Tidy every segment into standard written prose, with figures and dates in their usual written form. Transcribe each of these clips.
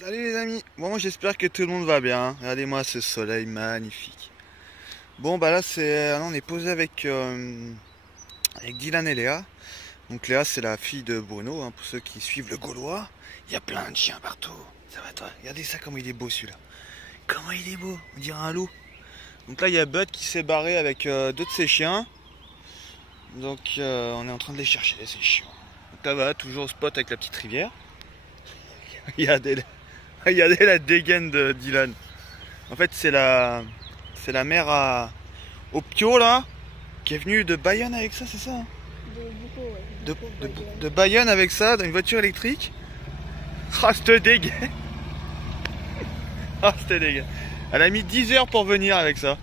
Salut les amis, bon j'espère que tout le monde va bien, regardez-moi ce soleil magnifique. Bon bah là on est posé avec Dylan et Léa. Donc Léa c'est la fille de Bruno, pour ceux qui suivent le Gaulois. Il y a plein de chiens partout, ça va toi, regardez ça comment il est beau celui-là. Comment il est beau, on dirait un loup. Donc là il y a Bud qui s'est barré avec deux de ses chiens. Donc on est en train de les chercher ces chiens. Donc là va toujours au spot avec la petite rivière. Regardez la dégaine de Dylan. En fait, c'est la mère au Pio là, qui est venue de Bayonne avec ça, c'est ça hein? De Bayonne avec ça, dans une voiture électrique. Ah, cette dégaine. Ah, c'était dégaine. Elle a mis 10 heures pour venir avec ça.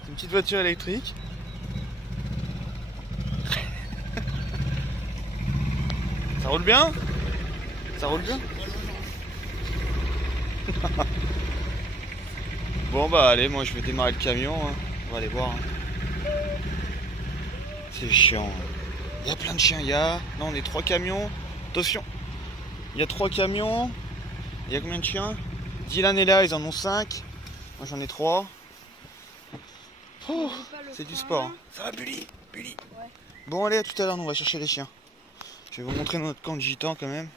C'est une petite voiture électrique. Ça roule bien? Ça roule bien? Bon bah allez, moi je vais démarrer le camion, on va aller voir. C'est chiant. Il y a plein de chiens, là on est 3 camions. Attention, il y a 3 camions. Il y a combien de chiens? Dylan et là ils en ont 5. Moi j'en ai 3. Oh, c'est du sport. Ça va Bully? Bully. Ouais. Bon allez, à tout à l'heure, on va chercher les chiens. Je vais vous montrer notre camp de gitans quand même.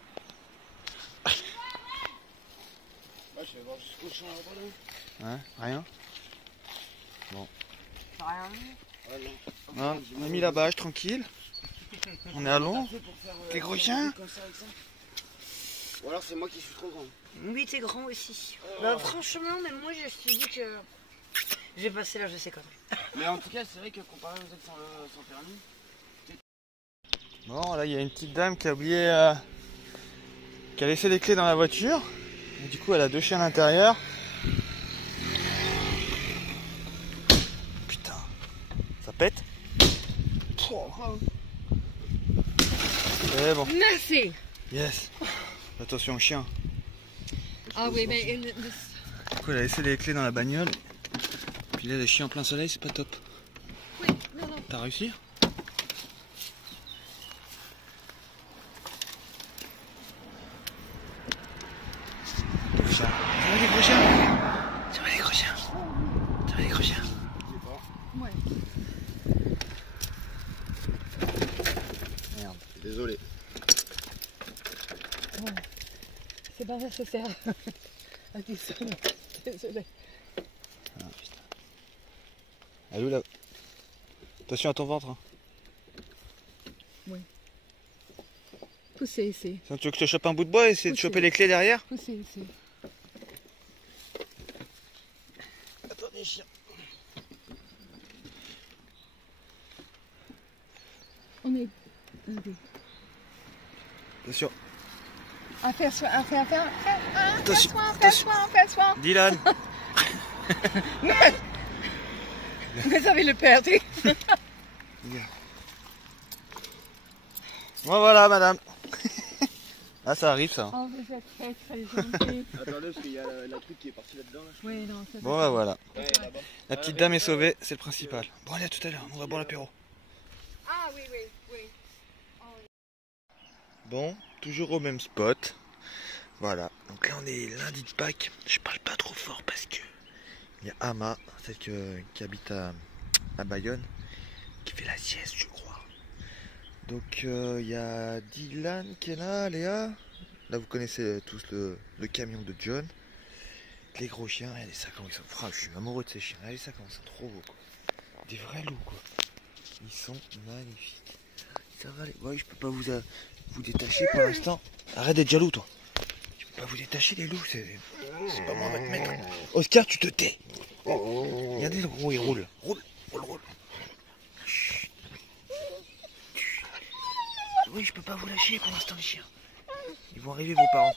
Hein, rien. Bon. Non, on a mis la bâche tranquille. On est à Londres. T'es gros chien? Ou alors c'est moi qui suis trop grand. Oui, t'es grand aussi. Bah, franchement, même moi je me suis dit que j'ai passé l'âge de ces conneries. Mais en tout cas, c'est vrai que comparé aux autres sans permis. Bon, là il y a une petite dame qui a oublié. Qui a laissé les clés dans la voiture. Et du coup, elle a 2 chiens à l'intérieur. Putain, ça pète. C'est bon. Merci. Yes. Attention aux chiens. Ah oui, mais Du coup, elle a laissé les clés dans la bagnole. Puis là, les chiens en plein soleil, c'est pas top. oui, non, non. T'as réussi? Ça va les gros chiens? Ça va les gros chiens? Ça va les gros chiens? Ouais. Merde. Désolé. Ouais. C'est pas nécessaire. Ah, désolé. Ah, putain. Allô là. Attention à ton ventre. Hein. Oui. Poussez ici. Sinon, tu veux que je te chope un bout de bois et essayer de choper les clés derrière? Poussez ici. Attendez, chien. On est. Attention. Fais soin. Attention. Fais soin. Dylan. Vous avez le perdu. Bon voilà madame. Ah ça arrive ça. Oh, vous êtes très très gentil. Attendez, parce qu'il y a la truc qui est partie là-dedans. Là, Oui, non, c'est Bon bah voilà. ouais, là-bas. La petite dame est sauvée, c'est le principal. Bon allez à tout à l'heure, on va boire l'apéro. Ah oui. Bon, toujours au même spot. Voilà, donc là on est lundi de Pâques. Je parle pas trop fort parce que il y a Ama, celle qui habite à Bayonne, qui fait la sieste je crois. Donc il y a Dylan qui est là, Léa. Là vous connaissez tous le camion de John. Les gros chiens, regardez ça comment ils sont. Oh, je suis amoureux de ces chiens, regardez ça comment ils sont trop beaux quoi. Des vrais loups quoi. Ils sont magnifiques. Ça va les... Ouais, je peux pas vous détacher pour l'instant. Arrête d'être jaloux toi. Je peux pas vous détacher les loups, c'est pas moi votre maître. Oscar, tu te tais. Regardez le gros, il roule. Roule. Chut. Oui, je peux pas vous lâcher pour l'instant les chiens. Ils vont arriver vos parents.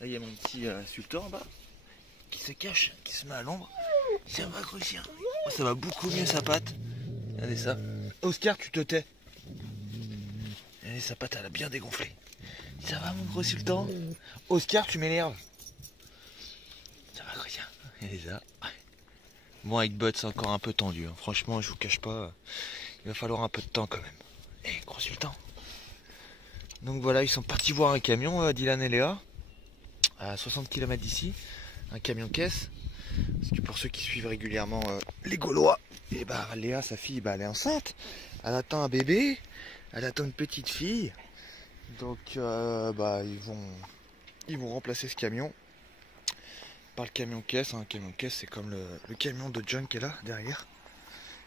Là il y a mon petit sultan en bas qui se cache, qui se met à l'ombre. Ça va gros chien. Oh, ça va beaucoup mieux sa patte. Regardez ça. Oscar, tu te tais. Regardez sa patte, elle a bien dégonflé. Ça va mon gros sultan? Oscar, tu m'énerves. Ça va gros chien. Regardez ça. Bon avec Bud c'est encore un peu tendu. Hein. Franchement je vous cache pas. Il va falloir un peu de temps quand même. Eh gros sultan. Donc voilà, ils sont partis voir un camion, Dylan et Léa. à 60 km d'ici, un camion caisse. Parce que pour ceux qui suivent régulièrement les Gaulois, et bah Léa, sa fille, bah, elle est enceinte. Elle attend un bébé, elle attend une petite fille. Donc bah ils vont remplacer ce camion par le camion caisse. Un camion caisse, c'est comme le camion de John qui est là derrière.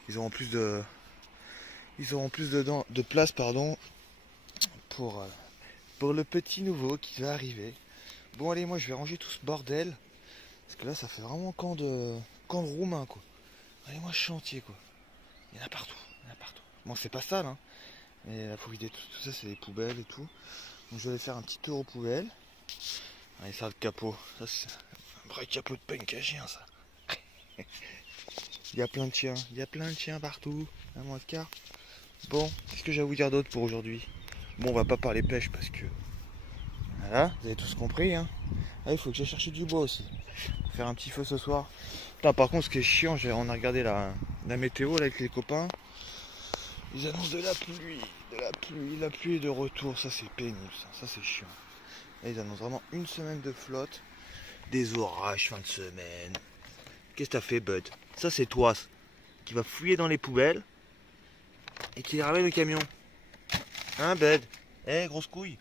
Ils auront plus de place, pardon, pour le petit nouveau qui va arriver. Bon allez, moi je vais ranger tout ce bordel. Parce que là ça fait vraiment camp de roumain quoi. Allez, moi chantier quoi. Il y en a partout. Bon, c'est pas sale hein. Mais il faut vider tout ça, c'est des poubelles et tout. Donc je vais aller faire un petit tour aux poubelles. Allez, ça le capot. Ça c'est un vrai capot de punk à chien ça. Il y a plein de chiens partout. Un moins de quart. Bon, qu'est-ce que j'ai à vous dire d'autre pour aujourd'hui? Bon, on va pas parler pêche parce que... Voilà, vous avez tous compris hein. Ah, il faut que j'aille chercher du bois aussi. Pour faire un petit feu ce soir. Putain, par contre, ce qui est chiant, on a regardé la météo là avec les copains. Ils annoncent de la pluie est de retour. Ça c'est pénible, ça c'est chiant. Là, ils annoncent vraiment une semaine de flotte. Des orages fin de semaine. Qu'est-ce que t'as fait, Bud? Ça c'est toi qui va fouiller dans les poubelles et qui les ramène au camion. Hein, Bud? Eh, grosse couille.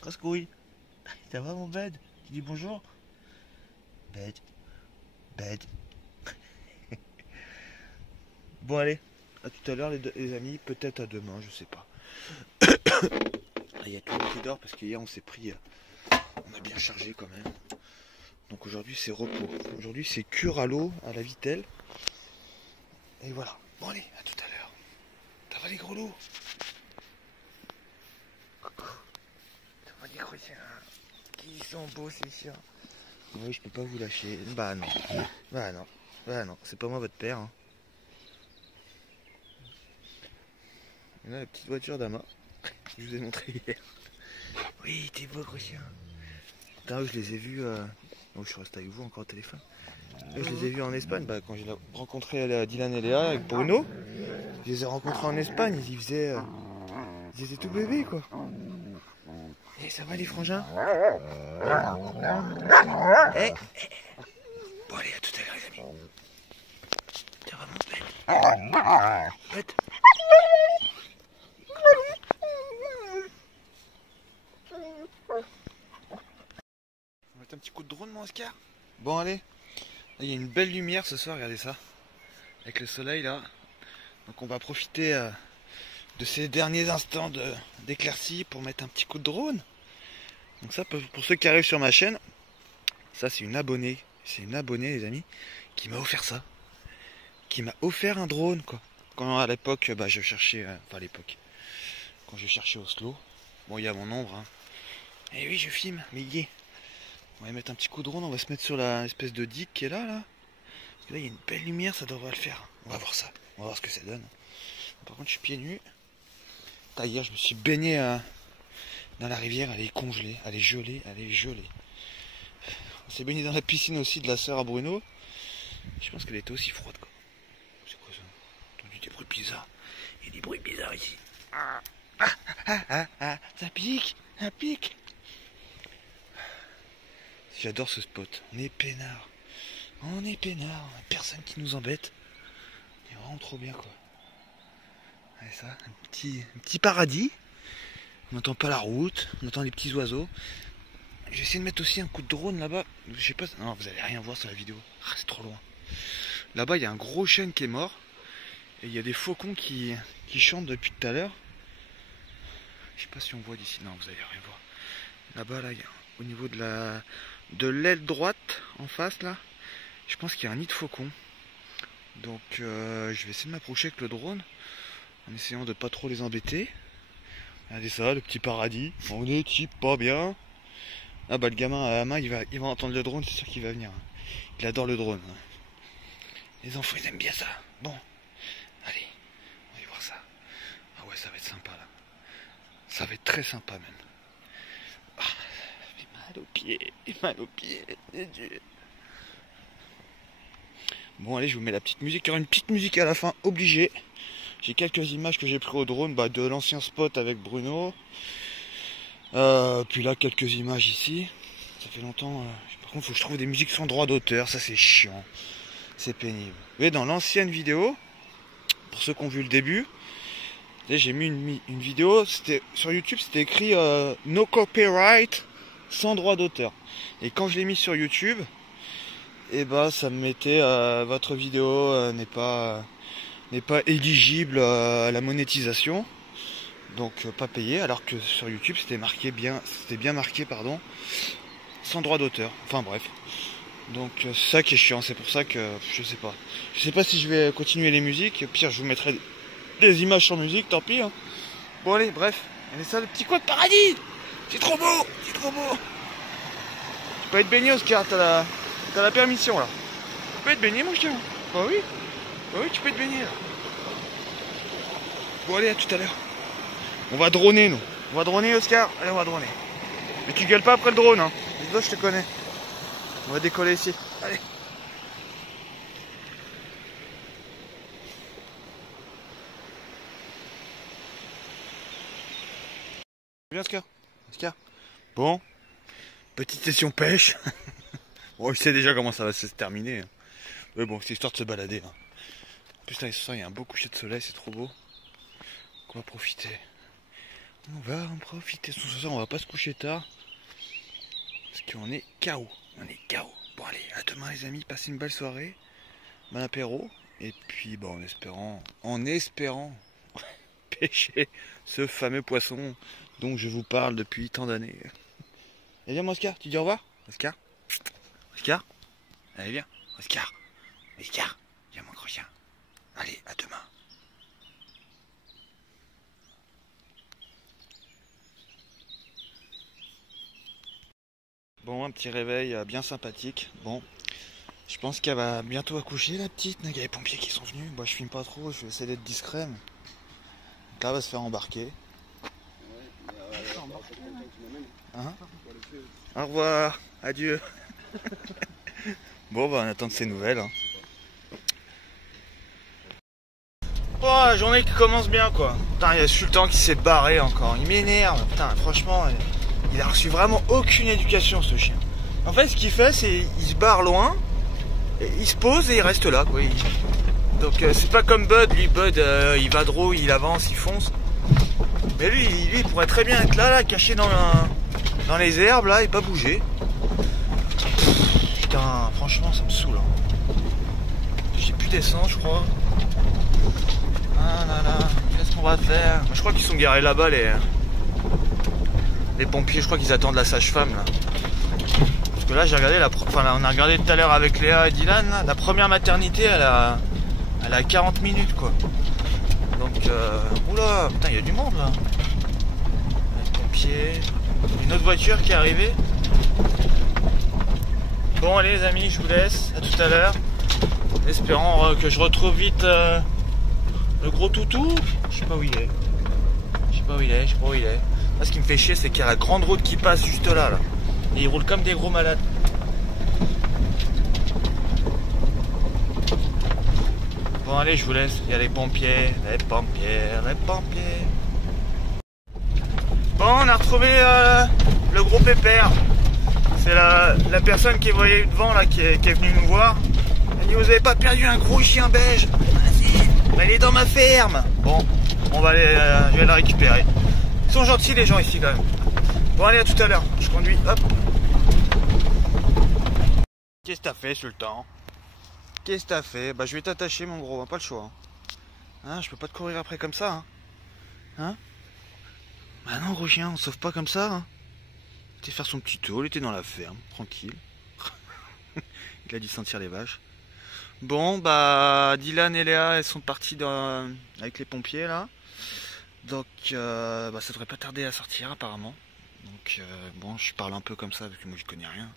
Grosse couille. Ça va, mon Bud? Tu dis bonjour? Bud. Bon, allez. À tout à l'heure, les amis. Peut-être à demain, je sais pas. Il y a tout le monde qui dort parce qu'hier, on s'est pris... on a bien chargé quand même. Donc aujourd'hui, c'est repos. Aujourd'hui, c'est cure à l'eau, à la vitelle. Et voilà. Bon, allez, à tout à l'heure. Ça va les gros loups? Coucou. Ça va les gros chiens? Qui sont beaux ces chiens? Oui, je peux pas vous lâcher. Bah non. C'est pas moi votre père. Hein. Et là, la petite voiture d'Ama. Je vous ai montré hier. Oui, t'es beau gros chien. Putain, je les ai vus... Oh, je suis resté avec vous encore au téléphone. Je les ai vus en Espagne, bah, quand j'ai rencontré Dylan et Léa avec Bruno. Je les ai rencontrés en Espagne, ils étaient tout bébés quoi. Et ça va les frangins? Bon allez, à tout à l'heure les amis. Ça va mon pète? On va mettre un petit coup de drone mon Oscar. Bon allez. Là, il y a une belle lumière ce soir, regardez ça. Avec le soleil là. Donc on va profiter de ces derniers instants d'éclaircie pour mettre un petit coup de drone. Donc ça, pour ceux qui arrivent sur ma chaîne, ça c'est une abonnée. C'est une abonnée les amis, qui m'a offert ça. Qui m'a offert un drone quoi. Quand à l'époque, bah, je cherchais, enfin à l'époque, quand je cherchais Oslo. Bon il y a mon ombre. Hein. Et oui je filme, mais il y est. On va mettre un petit coup de drone, on va se mettre sur la espèce de digue qui est là. Parce que là il y a une belle lumière, ça devrait le faire. On va voir ça, on va voir ce que ça donne. Par contre je suis pieds nus. Hier je me suis baigné dans la rivière, elle est congelée, elle est gelée. On s'est baigné dans la piscine aussi de la sœur à Bruno. Je pense qu'elle était aussi froide quoi. C'est quoi ça? J'ai entendu des bruits bizarres. Il y a des bruits bizarres ici. Ça pique. J'adore ce spot. On est peinard. Personne qui nous embête. C'est vraiment trop bien quoi. Ouais, ça, un petit paradis. On n'entend pas la route, on entend les petits oiseaux. Je vais essayer de mettre aussi un coup de drone là-bas. Je sais pas. Non, vous allez rien voir sur la vidéo. Ah, c'est trop loin. Là-bas, il y a un gros chêne qui est mort. Et il y a des faucons qui chantent depuis tout à l'heure. Je sais pas si on voit d'ici. Non, vous allez rien voir. Là-bas, là, il y a, au niveau de l'aile droite, en face, là, je pense qu'il y a un nid de faucons. Donc, je vais essayer de m'approcher avec le drone. En essayant de pas trop les embêter. Regardez ça, le petit paradis. On est type pas bien. Ah bah le gamin à la main, il va entendre le drone, c'est sûr qu'il va venir. Il adore le drone. Les enfants, ils aiment bien ça. Bon, allez, on va aller voir ça. Ah ouais, ça va être sympa là. Ça va être très sympa même. Ah, ça fait mal aux pieds, c'est dur. Bon allez, je vous mets la petite musique. Il y aura une petite musique à la fin, obligée. J'ai quelques images que j'ai prises au drone, bah, de l'ancien spot avec Bruno. Puis là, quelques images ici. Ça fait longtemps. Par contre, faut que je trouve des musiques sans droit d'auteur. Ça, c'est chiant. C'est pénible. Vous voyez, dans l'ancienne vidéo, pour ceux qui ont vu le début, j'ai mis une vidéo. C'était sur YouTube, c'était écrit no copyright, sans droit d'auteur. Et quand je l'ai mis sur YouTube, et bah ça me mettait votre vidéo n'est pas éligible à la monétisation, donc pas payé, alors que sur YouTube c'était bien marqué pardon, sans droit d'auteur. Enfin bref, donc c'est ça qui est chiant. C'est pour ça que je sais pas si je vais continuer les musiques. Au pire je vous mettrai des images sans musique, tant pis hein. Bon allez, bref, allez, ça le petit coin de paradis, c'est trop beau, tu peux être baigné Oscar, t'as la permission là. Tu peux être baigné mon chien? Bah oui. Bah oui, tu peux être baigné là. Bon allez, à tout à l'heure. On va droner nous. On va droner Oscar. Allez, on va droner. Mais tu gueules pas après le drone hein. Dis-toi, je te connais. On va décoller ici. Allez. Viens Oscar. Oscar. Bon. Petite session pêche. Bon, je sais déjà comment ça va se terminer. Mais bon, c'est histoire de se balader. En plus, là, ce soir, il y a un beau coucher de soleil, c'est trop beau. Donc, on va profiter. On va en profiter. Ce soir, on va pas se coucher tard. Parce qu'on est KO. On est KO. Bon, allez, à demain, les amis. Passez une belle soirée. Bon apéro. Et puis, bon, en espérant pêcher ce fameux poisson dont je vous parle depuis tant d'années. Et viens, mon Oscar, tu dis au revoir? Oscar? Oscar? Allez, viens. Oscar? Oscar? Viens, mon gros chien. Allez, à demain. Bon, un petit réveil bien sympathique. Bon, je pense qu'elle va bientôt accoucher, la petite. Il y a les pompiers qui sont venus. Moi, je filme pas trop, je vais essayer d'être discret. Mais... donc là, elle va se faire embarquer. Hein? Au revoir, adieu. Bon, bah, on attend de ces nouvelles. Hein. Bon, la journée qui commence bien, quoi. Putain, il y a le sultan qui s'est barré encore. Il m'énerve. Putain, franchement, il a reçu vraiment aucune éducation, ce chien. En fait, ce qu'il fait, c'est il se barre loin, et il se pose et il reste là, quoi. Donc, c'est pas comme Bud. Lui, Bud, il va droit, il avance, il fonce. Mais lui, il pourrait très bien être là, caché dans les herbes, là, et pas bouger. Putain, franchement, ça me saoule. Hein. J'ai plus d'essence, je crois. Ah là là, qu'est-ce qu'on va faire? Je crois qu'ils sont garés là-bas, les pompiers. Je crois qu'ils attendent la sage-femme, là. Parce que là, j'ai regardé, on a regardé tout à l'heure avec Léa et Dylan, là, la première maternité, elle a 40 minutes, quoi. Donc, oula, putain, il y a du monde, là. Les pompiers. Une autre voiture qui est arrivée. Bon, allez, les amis, je vous laisse. À tout à l'heure. Espérant que je retrouve vite le gros toutou. Je sais pas où il est. Là, ce qui me fait chier, c'est qu'il y a la grande route qui passe juste là. Et ils roulent comme des gros malades. Bon, allez, je vous laisse. Il y a les pompiers. Bon, on a retrouvé le gros pépère. C'est la personne qui est voyée devant, là, qui est venue nous voir. Elle dit, vous avez pas perdu un gros chien beige? Vas-y, il est dans ma ferme. Bon, je vais la récupérer. Ils sont gentils, les gens ici, quand même. Bon, allez, à tout à l'heure. Je conduis, hop. Qu'est-ce que t'as fait, Sultan? Qu'est-ce que t'as fait? Bah, je vais t'attacher, mon gros, hein, pas le choix. Hein, je peux pas te courir après comme ça, hein? Bah non, gros chien, on sauve pas comme ça, hein. Il était faire son petit tour, il était dans la ferme, tranquille. Il a dû sentir les vaches. Bon, bah, Dylan et Léa, elles sont parties avec les pompiers, là. Donc, bah, ça devrait pas tarder à sortir, apparemment. Donc, bon, je parle un peu comme ça, parce que moi, je connais rien.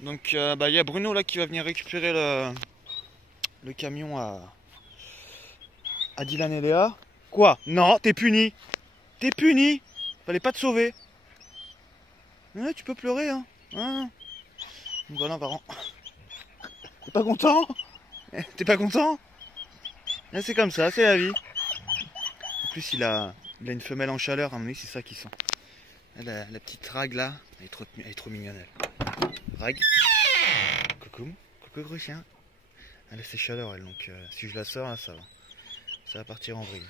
Donc, bah, il y a Bruno, là, qui va venir récupérer le camion à Dylan et Léa. Quoi? Non, t'es puni. T'es puni. Fallait pas te sauver. Ouais, tu peux pleurer, hein. Voilà, parent. T'es pas content? T'es pas content? C'est comme ça, c'est la vie. En plus, il a une femelle en chaleur, à mon avis, c'est ça qui sent. La petite drague là, elle est trop mignonne, elle. drague. Coucou, coucou gros chien. Elle a ses chaleurs elle, donc si je la sors là ça va. Ça va partir en vrille.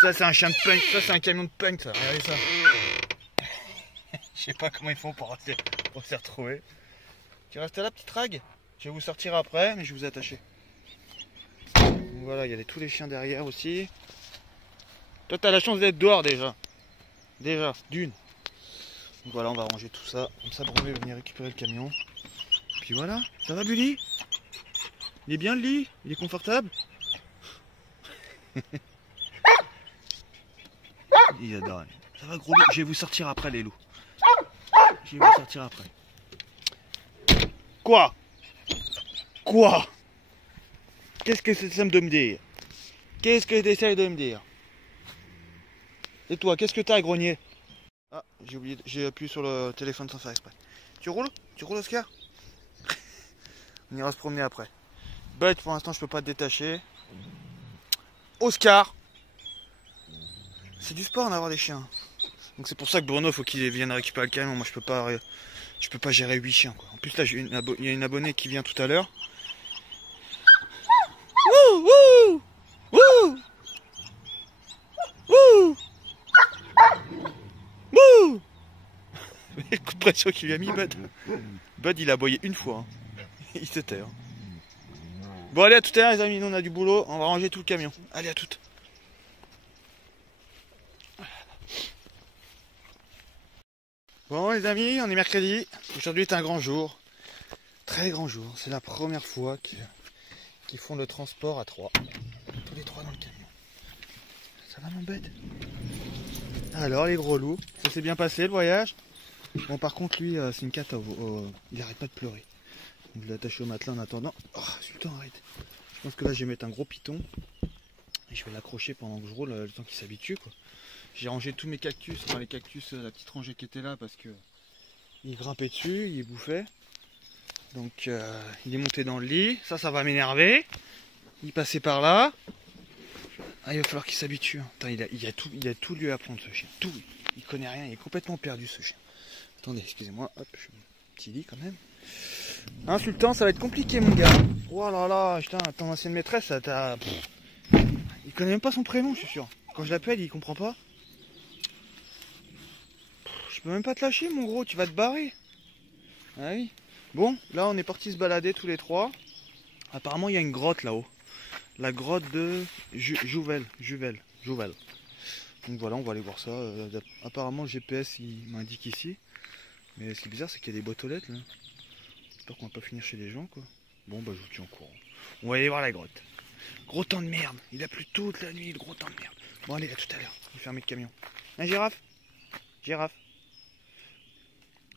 Ça c'est un chien de punk, ça c'est un camion de punk ça, regardez ça. Je sais pas comment ils font pour se retrouver. Tu restes là petite drague. Je vais vous sortir après mais je vais vous attacher. Donc, voilà, il y a tous les chiens derrière aussi. Toi t'as la chance d'être dehors déjà. Déjà, d'une. Donc voilà, on va ranger tout ça. Comme ça, Bruno va venir récupérer le camion. Puis voilà, ça va Bully? Il est bien le lit? Il est confortable? Il adore. Ça va gros loup? Je vais vous sortir après les loups. Je vais vous sortir après. Quoi? Quoi? Qu'est-ce que tu essaies de me dire? Qu'est-ce que tu essaies de me dire? Et toi, qu'est-ce que t'as à grogner? Ah, j'ai oublié, j'ai appuyé sur le téléphone sans faire exprès. Tu roules? Tu roules Oscar? On ira se promener après. Bête, pour l'instant je peux pas te détacher. Oscar! C'est du sport d'avoir des chiens. Donc c'est pour ça que Bruno faut qu'il vienne récupérer le camion. Moi je peux pas gérer 8 chiens quoi. En plus là il y a une abonnée qui vient tout à l'heure. Wouh wouh wouh wouh wouh. Le coup de pression qu'il lui a mis Bud. Bud il a aboyé une fois. Hein. Il se tait. Hein. Bon allez à tout à l'heure les amis, nous on a du boulot, on va ranger tout le camion. Allez à toutes. Bon les amis, on est mercredi. Aujourd'hui est un grand jour. Très grand jour. C'est la première fois qu'ils font le transport à 3. Tous les 3 dans le camion. Ça va mon bête? Alors les gros loups, ça s'est bien passé le voyage? Bon par contre lui c'est une cata, il arrête pas de pleurer. Donc je l'ai attaché au matelas en attendant. Oh Sultan arrête. Je pense que là je vais mettre un gros piton. Et je vais l'accrocher pendant que je roule le temps qu'il s'habitue quoi. J'ai rangé tous mes cactus, enfin les cactus, la petite rangée qui était là parce que il grimpait dessus, il bouffait. Donc il est monté dans le lit, ça va m'énerver. Il passait par là. Ah, il va falloir qu'il s'habitue. Hein. Il a tout lui à apprendre ce chien. Tout. Il connaît rien, il est complètement perdu ce chien. Attendez, excusez-moi, hop, je mets un petit lit quand même. Hein, Sultan, ça va être compliqué mon gars. Oh là là, putain, ton ancienne maîtresse, il connaît même pas son prénom, je suis sûr. Quand je l'appelle, il comprend pas. Je peux même pas te lâcher mon gros, tu vas te barrer. Ah oui. Bon, là on est parti se balader tous les 3. Apparemment il y a une grotte là-haut. La grotte de Jouvel. Donc voilà, on va aller voir ça. Apparemment le GPS il m'indique ici. Mais ce qui est bizarre c'est qu'il y a des boîtes aux lettres là. J'espère qu'on va pas finir chez les gens quoi. Bon bah je vous tiens au courant. On va aller voir la grotte. Gros temps de merde. Il a plu toute la nuit, gros temps de merde. Bon allez, à tout à l'heure. Je vais fermer le camion. Hein, girafe? Girafe.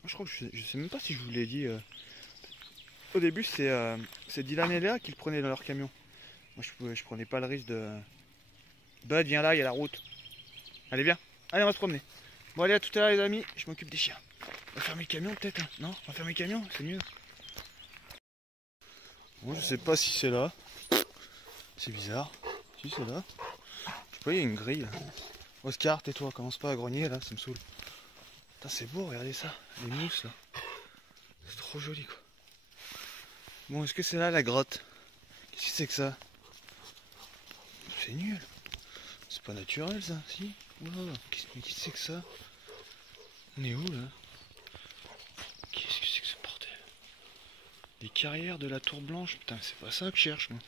Je crois que je sais même pas si je vous l'ai dit. Au début, c'est Dylan et Léa qui le prenaient dans leur camion. Moi, je prenais pas le risque de. Bud, viens là, il y a la route. Allez, viens. Allez, on va se promener. Bon, allez, à tout à l'heure, les amis. Je m'occupe des chiens. On va fermer le camion, peut-être. Hein. Non, on va fermer le camion, c'est mieux. Bon, je sais pas si c'est là. C'est bizarre. Si, c'est là. Je sais pas, il y a une grille. Là. Oscar, tais-toi, commence pas à grogner là, ça me saoule. Putain, c'est beau, regardez ça. Les mousses là. C'est trop joli quoi. Bon, est-ce que c'est là la grotte? Qu'est-ce que c'est que ça? C'est nul. C'est pas naturel ça, si? Oula, qu'est-ce que c'est que ça? On est où là? Qu'est-ce que c'est que ce bordel? Des carrières de la Tour Blanche? Putain, c'est pas ça que je cherche moi.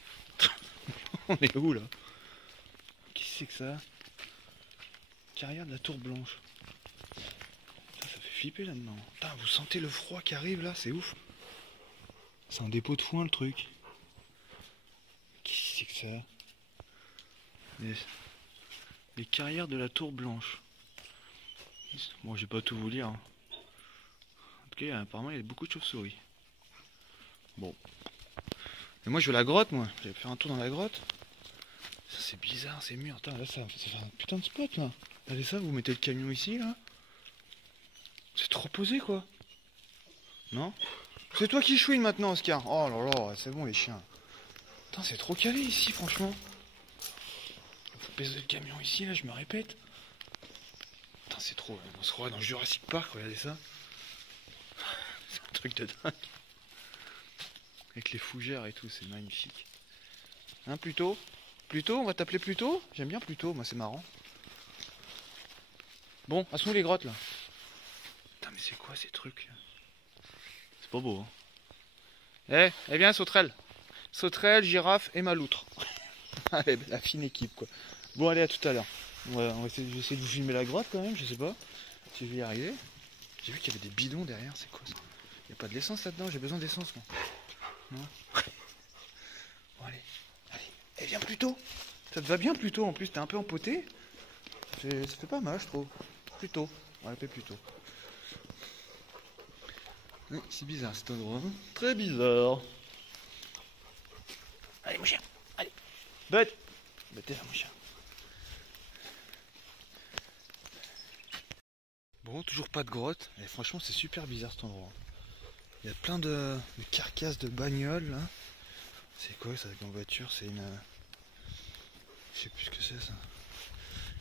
On est où là? Qu'est-ce que c'est que ça? Carrière de la Tour Blanche. Ça fait flipper là-dedans. Putain, vous sentez le froid qui arrive là? C'est ouf. C'est un dépôt de foin le truc. Qu'est-ce que c'est que ça? Les carrières de la Tour Blanche. Bon, je vais pas tout vous lire. Hein. En tout cas, apparemment, il y a beaucoup de chauves-souris. Bon. Mais moi, je veux la grotte, moi. Je vais faire un tour dans la grotte. Ça, c'est bizarre, ces murs. Attends, là, ça fait un putain de spot, là. Regardez ça, vous mettez le camion ici, là. C'est trop posé, quoi. Non? C'est toi qui chouine maintenant, Oscar. Oh là là, c'est bon, les chiens. Putain, c'est trop calé, ici, franchement. Faut peser le camion ici, là, je me répète. Putain, c'est trop. On se croirait dans Jurassic Park, regardez ça. truc de dingue. Avec les fougères et tout, c'est magnifique. Hein, Pluto? Pluto, on va t'appeler Pluto? J'aime bien Pluto, moi c'est marrant. Bon, à sont les grottes là? Putain, mais c'est quoi ces trucs? C'est pas beau, hein? Eh viens, sauterelle! Sauterelle, girafe et maloutre. Allez, la fine équipe quoi. Bon, allez, à tout à l'heure. Je vais essayer de vous filmer la grotte quand même, je sais pas si je vais y arriver. J'ai vu qu'il y avait des bidons derrière, c'est quoi ça? Il n'y a pas de l'essence là-dedans, j'ai besoin d'essence moi. Non. Bon, allez, allez, viens plus tôt. Ça te va bien plus tôt en plus, t'es un peu empoté. Ça fait pas mal, je trouve. Plus tôt, on va l'appeler plus tôt. C'est bizarre cet endroit, hein. Très bizarre. Allez mon chien, allez. Bud, t'es là mon chien. Bon, toujours pas de grotte. Et franchement, c'est super bizarre cet endroit. Il y a plein de carcasses de bagnoles là. C'est quoi ça comme voiture? C'est une... Je sais plus ce que c'est ça.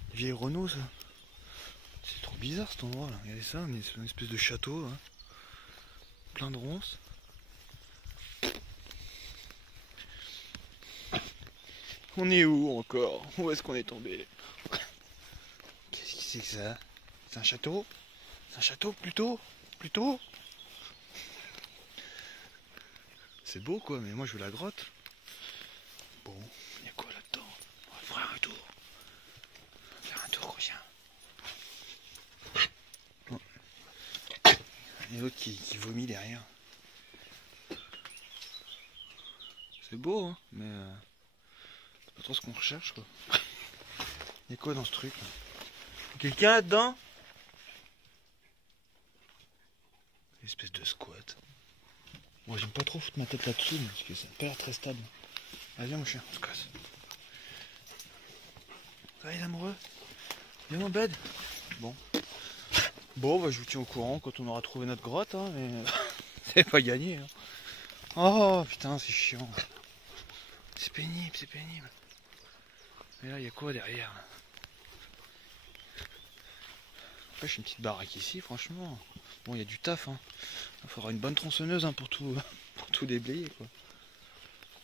Une vieille Renault ça. C'est trop bizarre cet endroit là. Regardez ça, une espèce de château là. Plein de ronces. On est où encore? Où est-ce qu'on est tombé? Qu'est-ce que c'est que ça? C'est un château? C'est un château plutôt? Plutôt? C'est beau quoi, mais moi je veux la grotte. Bon, il y a quoi là-dedans? On va faire un tour. On va faire un tour, gros chien. Oh. Il y a l'autre qui vomit derrière. C'est beau, hein, mais c'est pas trop ce qu'on recherche quoi. Il y a quoi dans ce truc là? Quelqu'un là-dedans? Espèce de squat. Moi j'aime pas trop foutre ma tête là-dessous parce que ça a pas l'air très stable. Allez viens mon chien, on se casse. Ça va les amoureux? Viens mon bed. Bon. Bon bah je vous tiens au courant quand on aura trouvé notre grotte hein, mais c'est pas gagné hein. Oh putain c'est chiant. C'est pénible, c'est pénible. Mais là il y a quoi derrière là? Après j'ai une petite baraque ici franchement. Bon il y a du taf hein. Il faudra une bonne tronçonneuse hein, pour tout déblayer quoi.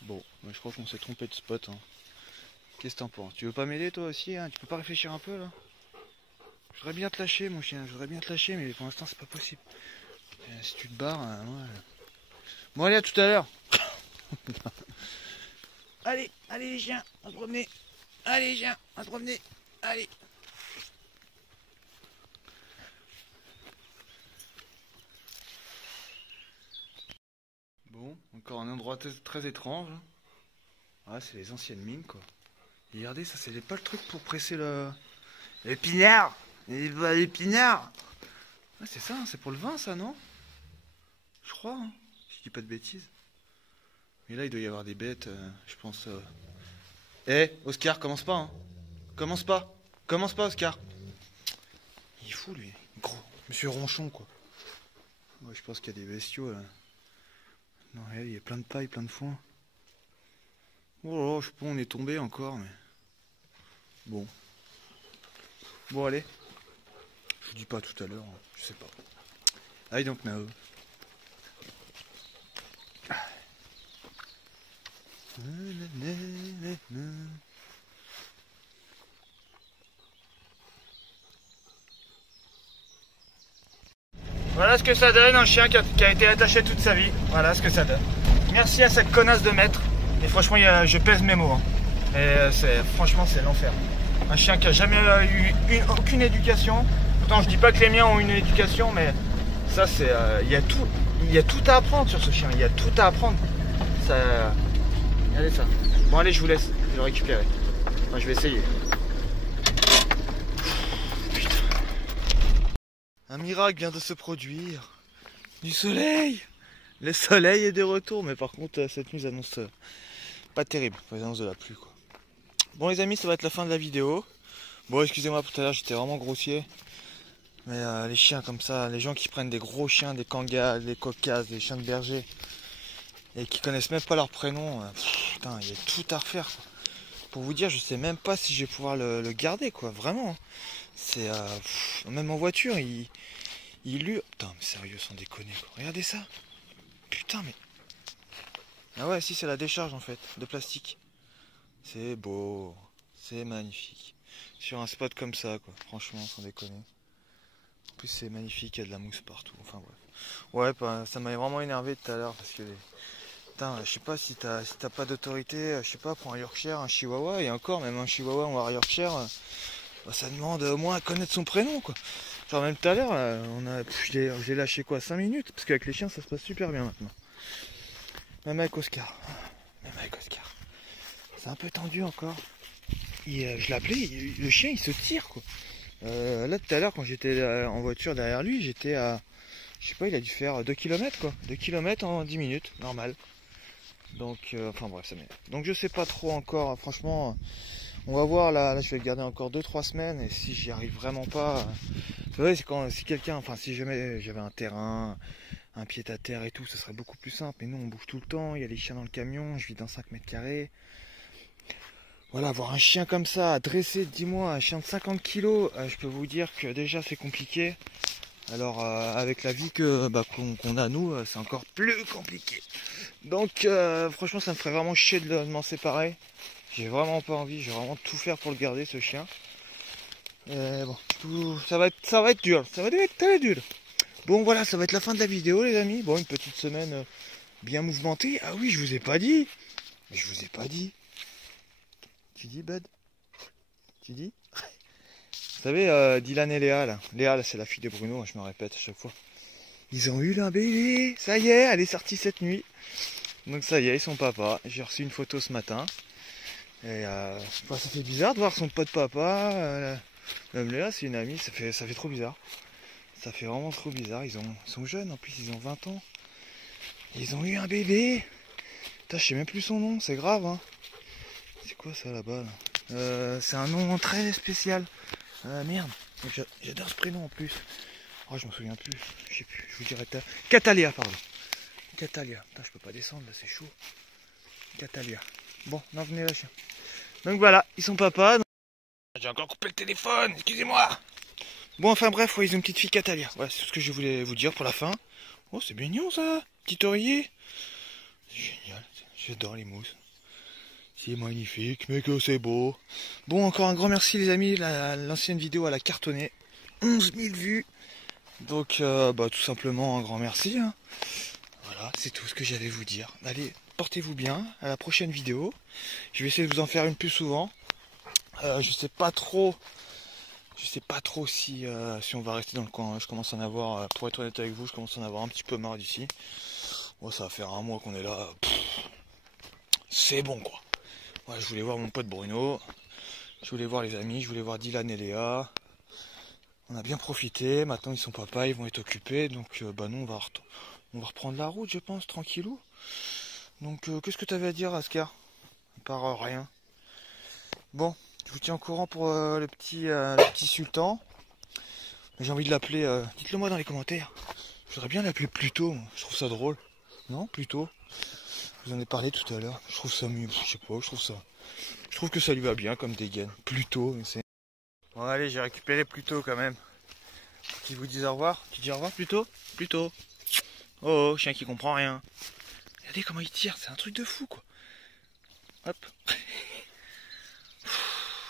Bon, je crois qu'on s'est trompé de spot. Hein. Qu'est-ce que t'en penses? Tu veux pas m'aider toi aussi hein? Tu peux pas réfléchir un peu là? Je voudrais bien te lâcher mon chien, je voudrais bien te lâcher mais pour l'instant c'est pas possible. Si tu te barres, ouais. Bon allez à tout à l'heure. Allez, allez les chiens, on se promener. Allez les chiens, on se promener. Allez. Bon, encore un endroit très étrange. Ah, c'est les anciennes mines quoi. Et regardez, ça c'est pas le truc pour presser l'épinard. L'épinard. Ah, c'est ça, hein, c'est pour le vin ça, non? Je crois, hein, si je dis pas de bêtises. Mais là il doit y avoir des bêtes, je pense. Oscar, commence pas, hein. Commence pas Oscar. Il est fou lui, gros. Monsieur Ronchon quoi. Ouais, je pense qu'il y a des bestiaux là. Non, il y a plein de paille, plein de foin. Oh là, je sais pas, on est tombé encore, mais... Bon. Bon, allez. Je vous dis pas tout à l'heure, hein, je sais pas. I don't know. Voilà ce que ça donne, un chien qui a été attaché toute sa vie. Voilà ce que ça donne. Merci à cette connasse de maître. Et franchement, je pèse mes mots. Hein. Et franchement, c'est l'enfer. Un chien qui a jamais eu aucune éducation. Pourtant, je dis pas que les miens ont une éducation, mais ça, c'est, il y a tout à apprendre sur ce chien. Il y a tout à apprendre. Ça, regardez ça. Bon, allez, je vous laisse. Je vais le récupérer. Enfin, je vais essayer. Putain. Un miracle vient de se produire. Du soleil. Le soleil est de retour, mais par contre, cette nuit annonce pas terrible. Ils annoncent de la pluie, quoi. Bon, les amis, ça va être la fin de la vidéo. Bon, excusez-moi pour tout à l'heure, j'étais vraiment grossier. Mais les chiens comme ça, les gens qui prennent des gros chiens, des kangas, des caucases, des chiens de berger, et qui connaissent même pas leur prénom, putain, il y a tout à refaire. Quoi. Pour vous dire, je sais même pas si je vais pouvoir le garder, quoi, vraiment. C'est même en voiture, il hurle. Putain, mais sérieux, sans déconner, quoi. Regardez ça. Putain, mais... Ah ouais, si, c'est la décharge en fait, de plastique. C'est beau, c'est magnifique. Sur un spot comme ça, quoi, franchement, sans déconner. En plus, c'est magnifique, il y a de la mousse partout, enfin bref. Ouais, bah, ça m'avait vraiment énervé tout à l'heure, parce que... Putain, je sais pas si t'as pas d'autorité, je sais pas, pour un Yorkshire, un Chihuahua, et encore, même un Chihuahua ou un Yorkshire, bah, ça demande au moins à connaître son prénom, quoi. Genre même tout à l'heure, j'ai lâché quoi, 5 minutes, parce qu'avec les chiens, ça se passe super bien maintenant. Même avec Oscar. C'est un peu tendu encore. Je l'appelais, le chien il se tire quoi. Là tout à l'heure quand j'étais en voiture derrière lui, j'étais à... Je sais pas, il a dû faire 2 km quoi. 2 km en 10 minutes, normal. Donc, enfin bref, ça m'énerve. Donc je sais pas trop encore, franchement, on va voir là je vais le garder encore 2-3 semaines et si j'y arrive vraiment pas... Vous savez, c'est quand si quelqu'un, enfin si jamais j'avais un terrain, un pied à terre et tout, ce serait beaucoup plus simple. Mais nous on bouge tout le temps, il y a les chiens dans le camion, je vis dans 5 mètres carrés. Voilà, avoir un chien comme ça, dressé, dis-moi, un chien de 50 kilos, je peux vous dire que déjà c'est compliqué. Alors avec la vie qu'on a nous, c'est encore plus compliqué. Donc franchement ça me ferait vraiment chier de m'en séparer. J'ai vraiment pas envie, je vais vraiment tout faire pour le garder ce chien. Bon, ça va être dur, ça va être très dur. Bon voilà, ça va être la fin de la vidéo les amis. Bon, une petite semaine bien mouvementée. Ah oui, je vous ai pas dit. Je vous ai pas dit. Tu dis Bud? Tu dis? Vous savez, Dylan et Léa là. Léa là, c'est la fille de Bruno, je me répète à chaque fois. Ils ont eu un bébé. Ça y est, elle est sortie cette nuit. Donc ça y est, ils sont papa. J'ai reçu une photo ce matin. Et ça fait bizarre de voir son pote papa. Même Léa, c'est une amie, ça fait trop bizarre. Ça fait vraiment trop bizarre. Ils sont jeunes en plus, ils ont 20 ans. Ils ont eu un bébé. Putain, je sais même plus son nom, c'est grave hein. C'est quoi ça là-bas là c'est un nom très spécial. Merde, j'adore ce prénom en plus. Oh, je m'en souviens plus. Je sais plus, je vous dirai tout. Catalia, pardon. Catalia. Putain, je peux pas descendre là, c'est chaud. Catalia. Bon, non, venez là, chien. Donc voilà, ils sont papa. J'ai encore coupé le téléphone, excusez-moi. Bon, enfin bref, ouais, ils ont une petite fille Catalia. Ouais, c'est tout ce que je voulais vous dire pour la fin. Oh, c'est mignon ça, petit oreiller. C'est génial, j'adore les mousses. C'est magnifique, mais que c'est beau. Bon, encore un grand merci les amis, l'ancienne vidéo elle a cartonné. 11 000 vues. Donc, tout simplement un grand merci. Hein. Voilà, c'est tout ce que j'avais à vous dire. Allez, portez-vous bien, à la prochaine vidéo. Je vais essayer de vous en faire une plus souvent. Je sais pas trop si on va rester dans le coin. Je commence à en avoir, pour être honnête avec vous, je commence à en avoir un petit peu marre d'ici. Bon, ça va faire un mois qu'on est là. C'est bon quoi. Ouais, je voulais voir mon pote Bruno. Je voulais voir les amis, je voulais voir Dylan et Léa. On a bien profité, maintenant ils sont papa, ils vont être occupés. Donc nous on va reprendre la route je pense, tranquillou. Donc qu'est-ce que tu avais à dire Ascar? À part rien. Bon, je vous tiens au courant pour le petit sultan. J'ai envie de l'appeler, dites-le moi dans les commentaires. Je voudrais bien l'appeler Pluto, je trouve ça drôle. Non, Pluto? Je vous en ai parlé tout à l'heure, je trouve ça mieux, je sais pas, je trouve que ça lui va bien comme dégaine. Pluto, c'est... Bon allez, j'ai récupéré Pluto quand même. Qui vous disent au revoir? Tu dis au revoir Pluto? Pluto. Oh, chien qui comprend rien. Regardez comment il tire, c'est un truc de fou quoi. Hop.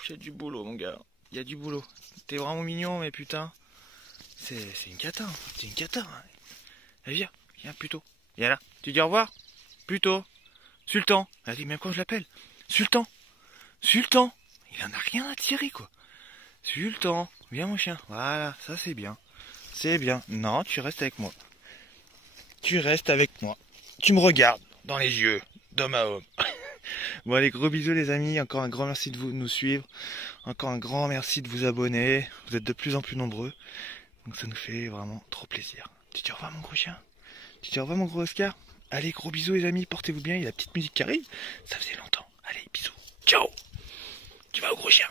J'ai du boulot mon gars, il y a du boulot. T'es vraiment mignon mais putain, c'est une cata, hein. C'est une cata. Hein. Allez, viens Pluto. Viens là, tu dis au revoir? Pluto. Sultan. Allez, même quand je l'appelle. Sultan. Sultan. Il en a rien à tirer quoi. Sultan. Viens mon chien. Voilà, ça c'est bien. C'est bien. Non, tu restes avec moi. Tu restes avec moi. Tu me regardes dans les yeux, d'homme à homme. Bon allez, gros bisous les amis. Encore un grand merci de nous suivre. Encore un grand merci de vous abonner. Vous êtes de plus en plus nombreux. Donc ça nous fait vraiment trop plaisir. Tu dis au revoir mon gros chien? Tu dis au revoir mon gros Oscar? Allez, gros bisous les amis. Portez-vous bien. Il y a la petite musique qui arrive. Ça faisait longtemps. Allez, bisous. Ciao. Tu vas au gros chien.